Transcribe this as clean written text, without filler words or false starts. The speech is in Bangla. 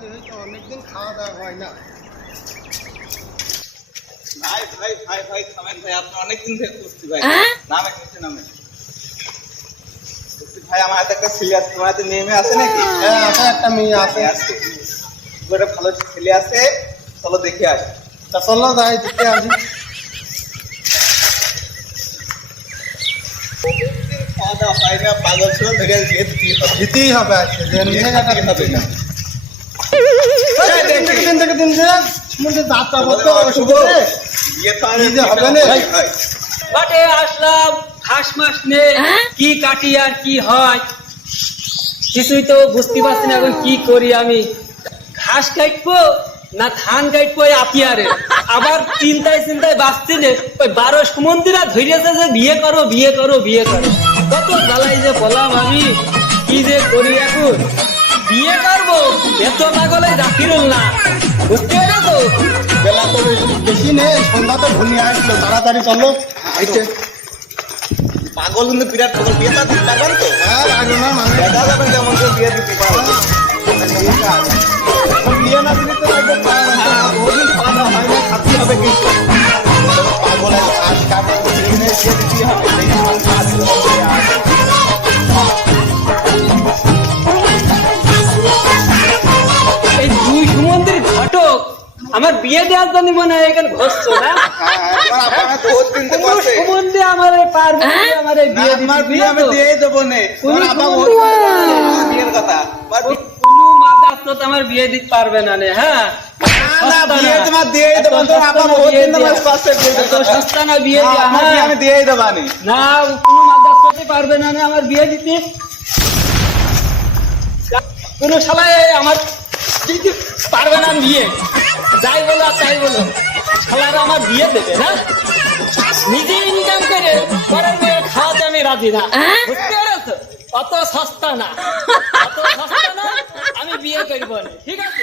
ভালো হয়েছে, অনেকদিন খাওয়া দাওয়া হয় না। ভাই ভাই ভাই ভাই থামেন ভাই, আপনি অনেকদিন থেকে করছি ভাই। নামে কিছু নামে ভাই, আমার হাতে একটা ছেলে আছে, তোমার হাতে মেয়ে আছে নাকি? হ্যাঁ আছে, একটা মেয়ে আছে। আছে, একটা ভালো ছেলে আছে, চলো দেখে আসি। তা চলো যাই দেখে আসি। খাওয়া দাওয়া হয় না, পাগল ছিল ধরে বিয়ে দিতেই হবে। দিতেই হবে আজকে, যে নিয়ে যাটা দিতেই হবে না। দিন থেকে দিন যে মধ্যে যাত্রা করতে হবে শুভ বিয়ে তো আর এই যে হবে না। ভাই, বাটে আসলাম, ঘাস মাস নে কি কাটি আর কি হয় কিছুই তো বুঝতে পারছি না। এখন কি করি আমি, ঘাস কাটবো না ধান কাটবো আপিয়ারে? আবার চিন্তায় চিন্তায় বাঁচছি যে ওই 12 সুমন্দিরা ধৈর্যছে যে বিয়ে করো বিয়ে করো বিয়ে করো। কত জ্বালাই যে বললাম আমি, কি যে করি এখন। বিয়ে করবো এত না গলে জাকিরুল না, বুঝতে পারো তো? বেলা তো বেশি নেই, সন্ধ্যা তো ঘনিয়ে আসলো, তাড়াতাড়ি চলো। পাগল কিন্তু বিরাট পাগল, বিয়ে তো দিতে পারবেন তো? হ্যাঁ লাগলো না মানে দেখা যাবে যেমন করে বিয়ে দিতে পারবে। বিয়ে না দিলে তো লাগবে বহুদিন খাওয়া দাওয়া হয় না, খাতে হবে কিন্তু। পাগলের ঘাস কাটে বিয়ে দিতে হবে, দেখি আমার কাজ হবে আর। এই 2 সুমন্দির ঘটক আমার বিয়ে দেওয়ার জন্য মনে হয় এখানে ঘষছ না? তোমার আপনারা বহুত চিন্তা কোন করছে। সুমন্দি আমার পারবে আমার না, বিয়ে আমার দিতে বিয়ে আমি দিয়েই দেবো নে। কোন তোমার আপা বহুত বিয়ের কথা। কোনো মাদার তো আমার বিয়ে দিতে পারবে না নে। হ্যাঁ না, বিয়ে তোমার দিয়েই দেবো, তোমার আপা বহুত দিন তোমার পাশে বিয়ে এত দিতে। সস্তা না বিয়ে হ্যাঁ, দেওয়া, আমার বিয়ে হ্যাঁ। আমি দিয়েই দেবো নি। না, কোনো মাদার তো পারবে না নে আমার বিয়ে দিতে। কোনো শালায় আমার দিতে পারবে না বিয়ে, যাই বলো আর তাই বলো, শালারা আমার বিয়ে দেবে না। নিজে ইনকাম করে পরের মেয়ের খাওয়াতে আমি রাজি না, বুঝতে পেরেছো? অত সস্তা না, অত সস্তা না, আমি বিয়ে করবো না, ঠিক আছে?